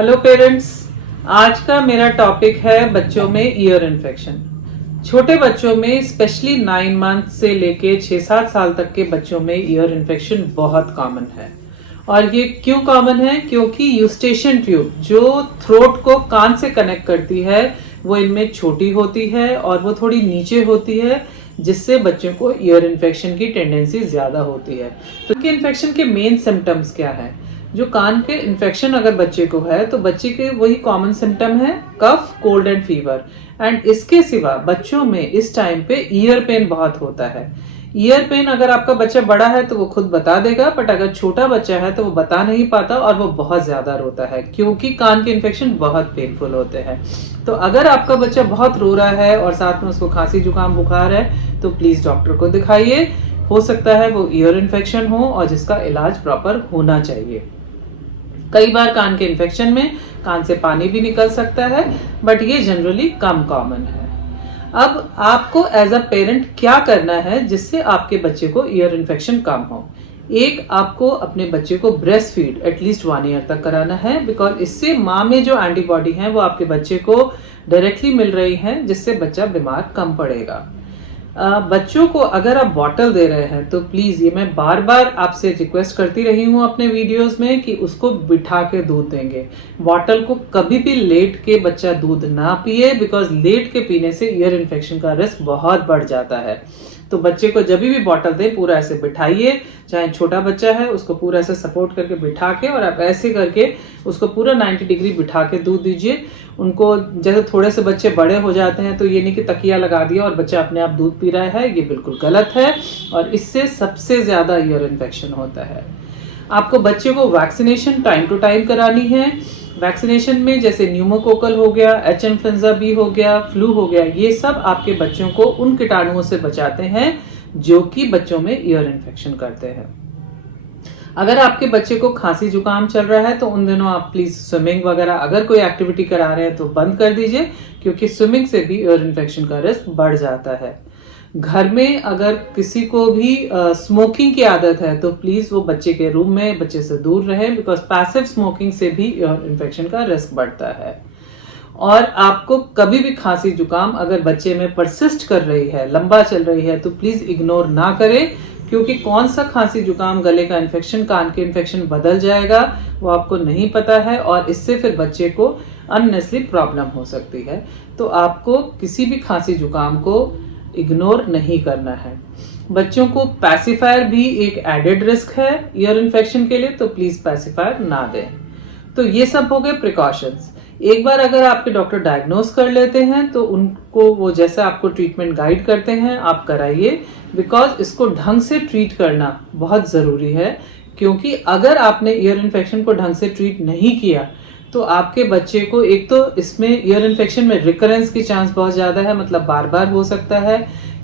Hello parents, आज का मेरा टॉपिक है बच्चों में ईयर इन्फेक्शन। छोटे बच्चों में स्पेशली 9 मंथ से लेके 6-7 साल तक के बच्चों में ईयर इन्फेक्शन बहुत कॉमन है। और ये क्यों कॉमन है? क्योंकि यूस्टेशियन ट्यूब जो थ्रोट को कान से कनेक्ट करती है वो इनमें छोटी होती है और वो थोड़ी नीचे होती है, जिससे बच्चों को ईयर इन्फेक्शन की टेंडेंसी ज्यादा होती है। तो इन्फेक्शन के मेन सिम्टम्स क्या है? जो कान के इन्फेक्शन अगर बच्चे को है तो बच्चे के वही कॉमन सिम्टम है, कफ, कोल्ड एंड फीवर। एंड इसके सिवा बच्चों में इस टाइम पे ईयर पेन बहुत होता है। ईयर पेन अगर आपका बच्चा बड़ा है तो वो खुद बता देगा, बट अगर छोटा बच्चा है तो वो बता नहीं पाता और वो बहुत ज्यादा रोता है, क्योंकि कान के इन्फेक्शन बहुत पेनफुल होते हैं। तो अगर आपका बच्चा बहुत रो रहा है और साथ में उसको खांसी जुकाम बुखार है तो प्लीज डॉक्टर को दिखाइए। हो सकता है वो ईयर इन्फेक्शन हो और जिसका इलाज प्रॉपर होना चाहिए। कई बार कान के इन्फेक्शन में कान से पानी भी निकल सकता है, बट ये जनरली कम कॉमन है। अब आपको एज अ पेरेंट क्या करना है जिससे आपके बच्चे को ईयर इन्फेक्शन कम हो? एक, आपको अपने बच्चे को ब्रेस्ट फीड एटलीस्ट 1 ईयर तक कराना है, बिकॉज इससे माँ में जो एंटीबॉडी है वो आपके बच्चे को डायरेक्टली मिल रही है, जिससे बच्चा बीमार कम पड़ेगा। बच्चों को अगर आप बॉटल दे रहे हैं तो प्लीज, ये मैं बार बार आपसे रिक्वेस्ट करती रही हूँ अपने वीडियोस में कि उसको बिठा के दूध देंगे। बॉटल को कभी भी लेट के बच्चा दूध ना पिए, बिकॉज लेट के पीने से ईयर इन्फेक्शन का रिस्क बहुत बढ़ जाता है। तो बच्चे को जब भी बॉटल दें पूरा ऐसे बिठाइए, चाहे छोटा बच्चा है उसको पूरा ऐसे सपोर्ट करके बिठा के, और आप ऐसे करके उसको पूरा 90 डिग्री बिठा के दूध दीजिए उनको। जैसे थोड़े से बच्चे बड़े हो जाते हैं तो ये नहीं कि तकिया लगा दिया और बच्चा अपने आप दूध पी रहा है, ये बिल्कुल गलत है और इससे सबसे ज्यादा ईयर इन्फेक्शन होता है। आपको बच्चे को वैक्सीनेशन टाइम टू टाइम करानी है। वैक्सीनेशन में जैसे न्यूमोकोकल हो गया, एच इन्फ्लुएंजा बी हो गया, फ्लू हो गया, ये सब आपके बच्चों को उन कीटाणुओं से बचाते हैं जो कि बच्चों में ईयर इन्फेक्शन करते हैं। अगर आपके बच्चे को खांसी जुकाम चल रहा है तो उन दिनों आप प्लीज स्विमिंग वगैरह अगर कोई एक्टिविटी करा रहे हैं तो बंद कर दीजिए, क्योंकि स्विमिंग से भी ईयर इन्फेक्शन का रिस्क बढ़ जाता है। घर में अगर किसी को भी स्मोकिंग की आदत है तो प्लीज वो बच्चे के रूम में बच्चे से दूर रहे, बिकॉज पैसिव स्मोकिंग से भी ईयर इन्फेक्शन का रिस्क बढ़ता है। और आपको कभी भी खांसी जुकाम अगर बच्चे में परसिस्ट कर रही है, लंबा चल रही है, तो प्लीज इग्नोर ना करें, क्योंकि कौन सा खांसी जुकाम, गले का इन्फेक्शन, कान के इन्फेक्शन बदल जाएगा वो आपको नहीं पता है और इससे फिर बच्चे को अननेसेसरी प्रॉब्लम हो सकती है। तो आपको किसी भी खांसी जुकाम को इग्नोर नहीं करना है। बच्चों को पैसिफायर भी एक एडेड रिस्क है ईयर इन्फेक्शन के लिए, तो प्लीज पैसिफायर ना दें। तो ये सब हो गए प्रिकॉशंस। एक बार अगर आपके डॉक्टर डायग्नोस कर लेते हैं तो उनको वो जैसा आपको ट्रीटमेंट गाइड करते हैं आप कराइए, बिकॉज इसको ढंग से ट्रीट करना बहुत जरूरी है। क्योंकि अगर आपने ईयर इन्फेक्शन को ढंग से ट्रीट नहीं किया तो आपके बच्चे को, एक तो इसमें ईयर इन्फेक्शन में रिकरेंस की चांस बहुत ज्यादा है, मतलब बार बार हो सकता है।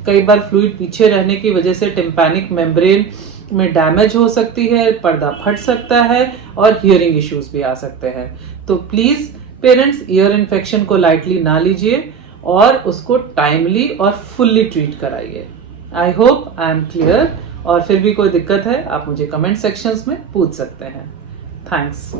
कई बार फ्लूइड पीछे रहने की वजह से टिम्पैनिक मेम्ब्रेन में डैमेज हो सकती है, पर्दा फट सकता है और हियरिंग इश्यूज भी आ सकते हैं। तो प्लीज पेरेंट्स, ईयर इन्फेक्शन को लाइटली ना लीजिए और उसको टाइमली और फुल्ली ट्रीट कराइए। I hope I am clear. और फिर भी कोई दिक्कत है आप मुझे कमेंट सेक्शंस में पूछ सकते हैं। थैंक्स।